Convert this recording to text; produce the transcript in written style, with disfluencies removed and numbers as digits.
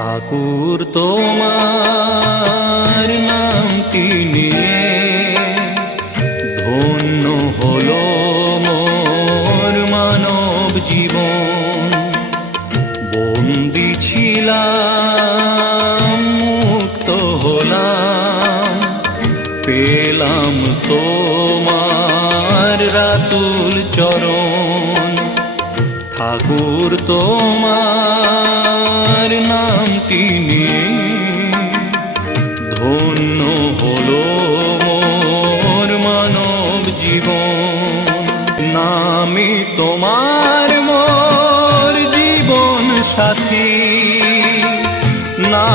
ঠাকুর তোমার নামটি নিয়ে ধন্য হলো মোর মানব জীবন। বন্দি ছিলাম মুক্ত হলাম, পেলাম তোমার রাতুল চরণ। ঠাকুর তোমার নামটি নিয়ে ধন্য হলো মোর মানব জীবন। নামি তোমার মোর জীবন সাথী, না